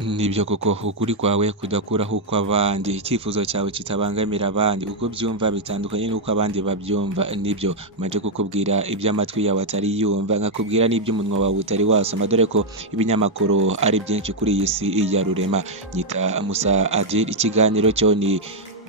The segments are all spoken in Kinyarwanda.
Nibyo koko ukuri kwawe kudakuraho ukw'abandi, icyifuzo cyawe kitabangamira abandi, uko byumva bitandukanye n'uko abandi babyumva, nibyo maje kukubwira ibyo amatwi yawe atari yumva, nkakubwira n'ibyo umunwa wawe utari wasoma, dore ko ibinyamakuru ari byinshi kuri iyi si ya rurema. Nyita Musa Adil, ikiganiro cyo ni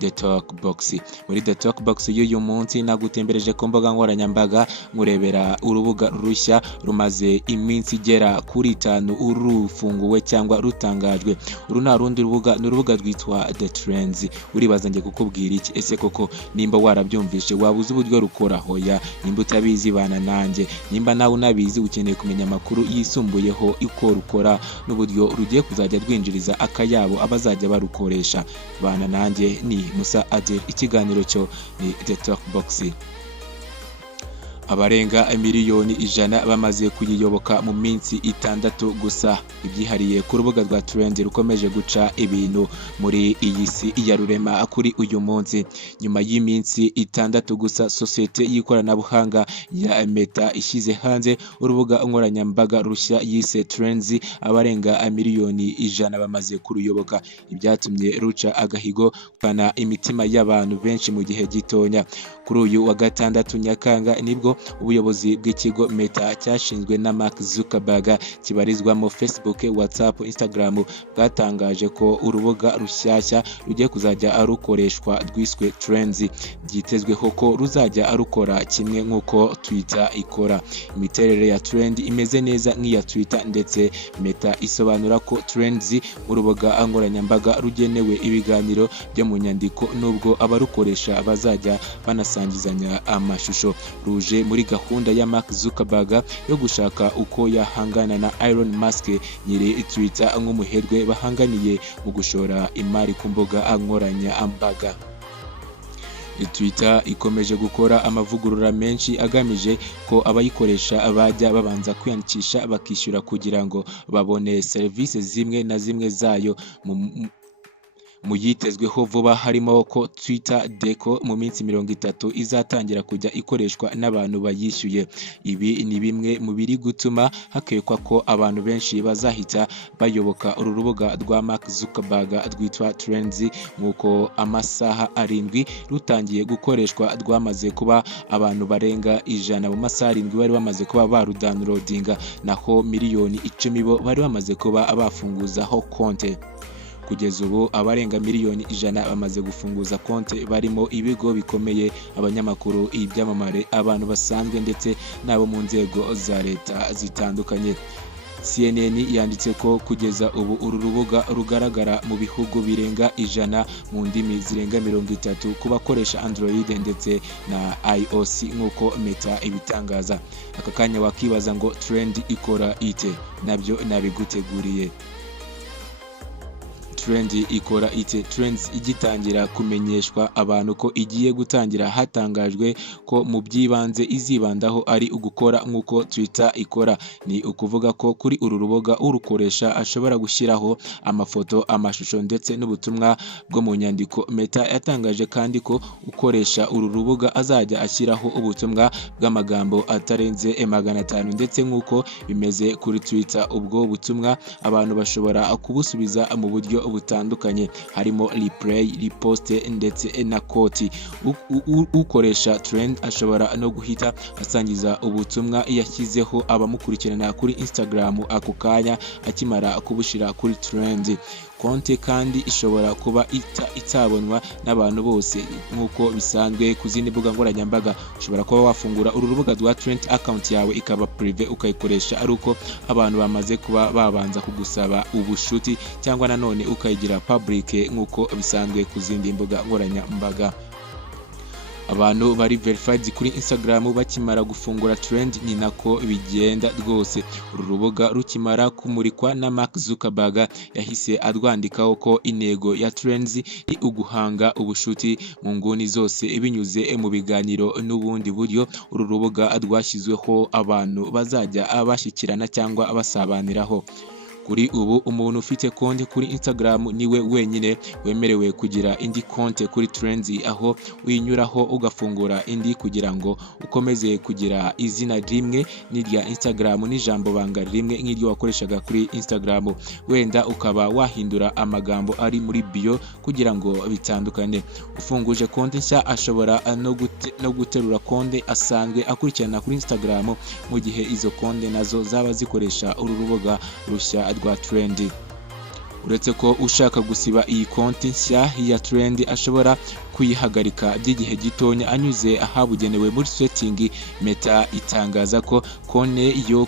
The Talk Box. Muri The Talk Box y'uyu munsi nagutembereje ku mbuga nkoranyambaga nkurebera urubuga rushya rumaze iminsi igera kuri 5 urufunguwe cyangwa rutangajwe. Uru nta rundi rubuga, ni urubuga rwitwa The Trends. Uribaza nge kukubwira iki? Ese koko nimba warabyumvishe wabuze uburyo rukora? Hoya, nimba utabizi bana nanjye, nimba nawe unabizi ukeneye kumenya amakuru yisumbuyeho uko rukora n'uburyo rugiye kuzajya rwinjiriza akayabo abazajya barukoresha, bana nanjye ni Musa Adil, ikiganiro cyo ni The Talk Box. Abarenga miliyoni 100 bamaze kuyiyoboka mu minsi 6 gusa. Ibyihariye ku rubuga rwa Trend rukomeje guca ibintu muri iyi si ya rurema kuri uyu munsi. Nyuma y'iminsi 6 gusa, sosiyete y'ikoranabuhanga ya Meta ishyize hanze urubuga nkoranyambaga rushya yise Trends, abarenga miliyoni 100 bamaze kuruyoboka. Ibyatumye ruca agahigo kana imitima y'abantu benshi mu gihe gitonya. Kuri uyu wa gatandatu Nyakanga nibwo ubuyobozi bw'ikigo Meta cyashinzwe na Mark Zuckerberg kibarizwamo Facebook, WhatsApp, Instagram bwatangaje ko urubuga rushyashya rugiye kuzajya arukoreshwa rwiswe Trends. Byitezweho ko ruzajya arukora kimwe nk'uko Twitter ikora. Imiterere ya Trend imeze neza nk'iya Twitter, ndetse Meta isobanura ko Trends urubuga nkoranyambaga rugenewe ibiganiro byo mu nyandiko, nubwo abarukoresha bazajya banasangizanya amashusho. Ruje muri gahunda ya Mark Zuckerberg yo gushaka uko yahangana na Elon Musk nyiri Twitter nk'umuherwe bahanganiye mu gushora imari ku mbuga nkoranyambaga. Twitter ikomeje gukora amavugurura menshi agamije ko abayikoresha bajya babanza kwiyandikisha bakishyura kugira ngo babone serivisi zimwe na zimwe zayo. Mu yitezweho vuba harimo ko Twitter Deco mu minsi 30 izatangira kujya ikoreshwa n'abantu bayishyuye. Ibi ni bimwe mu biri gutuma hakekwa ko abantu benshi bazahita bayoboka uru rubuga rwa Mark Zuckerberg rwitwa Trends, nk'uko amasaha 7 rutangiye gukoreshwa rwamaze kuba abantu barenga 100 mu masaha 7 bari bamaze kuba barudownloadinga, naho miliyoni 10 bo bari bamaze kuba bafunguzaho konte. Kugeza ubu abarenga miliyoni 100 bamaze gufunguza konte, barimo ibigo bikomeye, abanyamakuru, ibyamamare, abantu basanzwe ndetse n'abo mu nzego za leta zitandukanye. CNN yanditse ko kugeza ubu uru rubuga rugaragara mu bihugu birenga 100 mu ndimi zirenga 30 ku bakoresha Android ndetse na iOS nk'uko Meta ibitangaza. Aka kanya wakibaza ngo Trend ikora ite? Nabyo nabiguteguriye. Trend ikora ite? Trends igitangira kumenyeshwa abantu ko igiye gutangira, hatangajwe ko mu byibanze izibandaho ari ugukora nk'uko Twitter ikora. Ni ukuvuga ko kuri uru rubuga urukoresha ashobora gushyiraho amafoto, amashusho ndetse n'ubutumwa bwo mu nyandiko. Meta yatangaje kandi ko ukoresha uru rubuga azajya ashyiraho ubutumwa bw'amagambo atarenze 500, ndetse nk'uko bimeze kuri Twitter. Ubwo butumwa abantu bashobora kubusubiza mu buryo butandukanye, harimo replay, reposte ndetse na koti. Ukoresha Trend ashobora no guhita asangiza ubutumwa yashyizeho abamukurikirana kuri Instagram ako kanya akimara kubushira kuri Trend. Konte kandi ishobora kuba itabonwa n'abantu bose nk'uko bisanzwe ku zindi mbuga nkoranyambaga. Ushobora kuba wafungura uru rubuga rwa Trend account yawe ikaba prive ukayikoresha ari uko abantu bamaze kuba babanza kugusaba ubushuti, cyangwa nanone ukayigira public nk'uko bisanzwe ku zindi mbuga nkoranyambaga. Abantu bari verified kuri Instagram bakimara gufungura Trend ni nako bigenda rwose. Uru rubuga rukimara kumurikwa na Mark Zuckerberg yahise arwandikaho ko intego ya Trends ni uguhanga ubushuti mu nguni zose binyuze mu biganiro n'ubundi buryo uru rubuga rwashyizweho abantu bazajya abashyikirana cyangwa basabaniraho. Kuri ubu umuntu ufite konti kuri Instagram niwe wenyine wemerewe kugira indi konti kuri Trends, aho uyinyuraho ugafungura indi kugira ngo ukomeze kugira izina rimwe n'irya Instagram n'ijambo banga rimwe nk'iryo wakoreshaga kuri Instagram. Wenda ukaba wahindura amagambo ari muri bio kugira ngo bitandukane. Ufunguje konti nshya ashobora no guterura konti asanzwe akurikirana kuri Instagram mu gihe izo konti nazo zaba zikoresha uru rubuga rushya rwa Trend. Uretse ko ushaka gusiba iyi konti nshya ya Trend ashobora kuyihagarika by'igihe gitonya anyuze ahabugenewe muri setting. Meta itangaza ko konti yo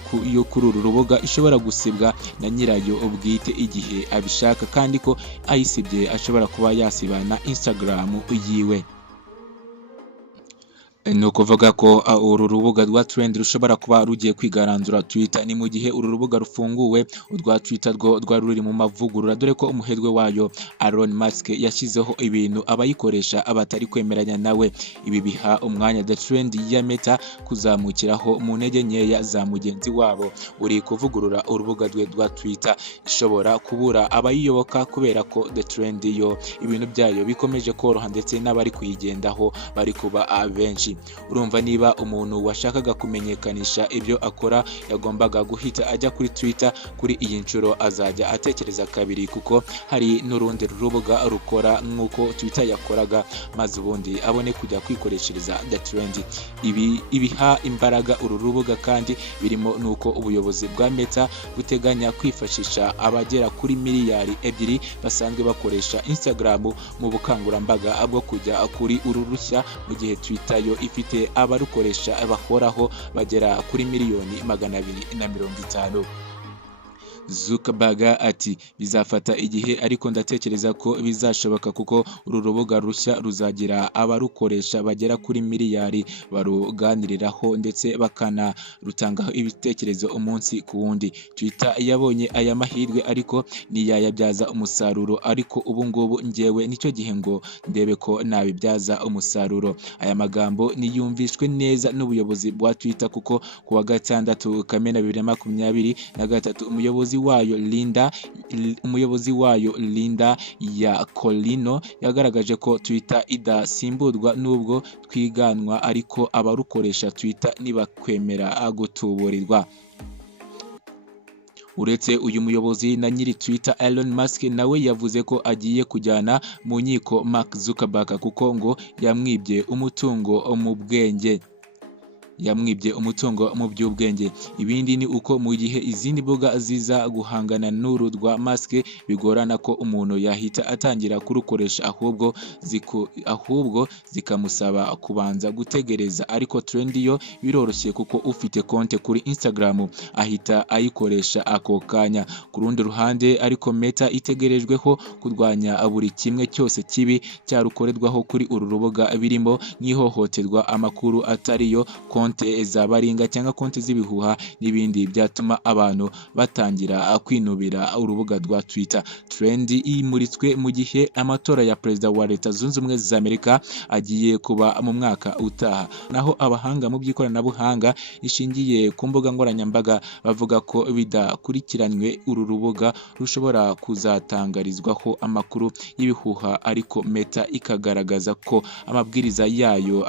kuri uru rubuga ishobora gusibwa na nyirayo ubwite igihe abishaka, kandi ko ayisibye ashobora kuba yasiba na Instagram yiwe. Ni ukuvuga ko uru rubuga rwa Trend rushobora kuba rugiye kwigaranzura Twitter. Ni mu gihe uru rubuga rufunguwe, urwa Twitter rwo rwari ruri mu mavugurura, dore ko umuherwe wayo Elon Musk yashyizeho ibintu abayikoresha abatari kwemeranya nawe. Ibi biha umwanya The Trend ya Meta kuzamukiraho mu ntege nkeya za mugenzi wabo uri kuvugurura urubuga rwe rwa Twitter. Ishobora kubura abayiyoboka kubera ko The Trend yo ibintu byayo bikomeje koroha ndetse n'abari kuyigendaho bari kuba benshi. Urumva niba umuntu washakaga kumenyekanisha ibyo akora yagombaga guhita ajya kuri Twitter, kuri iyi nshuro azajya atekereza kabiri kuko hari n'urundi rubuga rukora nk'uko Twitter yakoraga, maze ubundi abone kujya kwikoreshereza The Trend. Ibiha imbaraga uru rubuga kandi birimo nuko ubuyobozi bwa Meta buteganya kwifashisha abagera kuri miliyari 2 basanzwe bakoresha Instagram mu bukangurambaga bwo kujya kuri uru rushya, mu gihe Twitter yo ifite abarukoresha bahoraho bagera kuri miliyoni 250. Zuckerberg ati bizafata igihe ariko ndatekereza ko bizashoboka kuko uru rubuga rushya ruzagira abarukoresha bagera kuri miliyari baruganiriraho ndetse bakanarutangaho ibitekerezo umunsi ku wundi. Twitter yabonye aya mahirwe ariko ntiyayabyaza umusaruro, ariko ubu ngubu njyewe nicyo gihe ngo ndebe ko nabibyaza umusaruro. Aya magambo niyumvishwe neza n'ubuyobozi bwa Twitter kuko kuwa 6 Kamena 2023 umuyobozi wayo Linda ya Colino yagaragaje ko Twitter idasimburwa nubwo twiganwa, ariko abarukoresha Twitter nibakwemera gutuburirwa. Uretse uyu muyobozi na nyiri Twitter, Elon Musk nawe yavuze ko agiye kujyana mu nkiko Mark Zuckerberg kuko ngo yamwibye umutungo mu by'ubwenge. Ibindi ni uko mu gihe izindi mbuga ziza guhangana n'uru rwa Musk bigorana ko umuntu yahita atangira kurukoresha, ahubwo zikamusaba kubanza gutegereza, ariko Trend yo biroroshye kuko ufite konti kuri Instagram ahita ayikoresha ako kanya. Ku rundi ruhande ariko Meta itegerejweho kurwanya buri kimwe cyose kibi cyarukorerwaho kuri uru rubuga, birimo nk'ihohoterwa, amakuru atariyo, konti z'abaringa cyangwa konti z'ibihuha n'ibindi byatuma abantu batangira kwinubira urubuga rwa Twitter. Trend imuritswe mu gihe amatora ya perezida wa Leta Zunze Ubumwe za Amerika agiye kuba mu mwaka utaha, naho abahanga mu by'ikoranabuhanga ishingiye ku mbuga nkoranyambaga bavuga ko bidakurikiranywe uru rubuga rushobora kuzatangarizwaho amakuru y'ibihuha, ariko Meta ikagaragaza ko amabwiriza yayo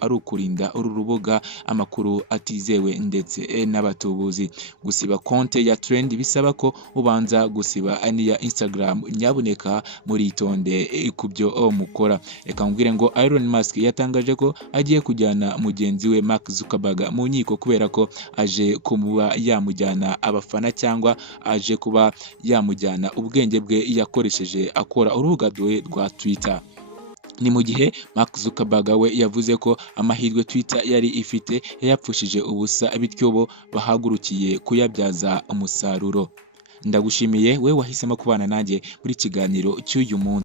ari ukurinda uru rubuga amakuru atizewe ndetse n'abatubuzi. Gusiba konti ya Trend bisaba ko ubanza gusiba aniya Instagram. Nyabuneka muritonde ku byo mukora. Reka mbwire ngo Elon Musk yatangaje ko agiye kujyana mugenzi we Mark Zuckerberg mu nkiko kubera ko aje kuba yamujyana abafana cyangwa aje kuba yamujyana ubwenge bwe yakoresheje akora urubuga rwa Twitter. Ni mu gihe Mark Zuckerberg we yavuze ko amahirwe Twitter yari ifite yayapfushije ubusa, bityo bo bahagurukiye kuyabyaza umusaruro. Ndagushimiye we wahisemo kubana nanjye muri kiganiro cy'uyu munsi.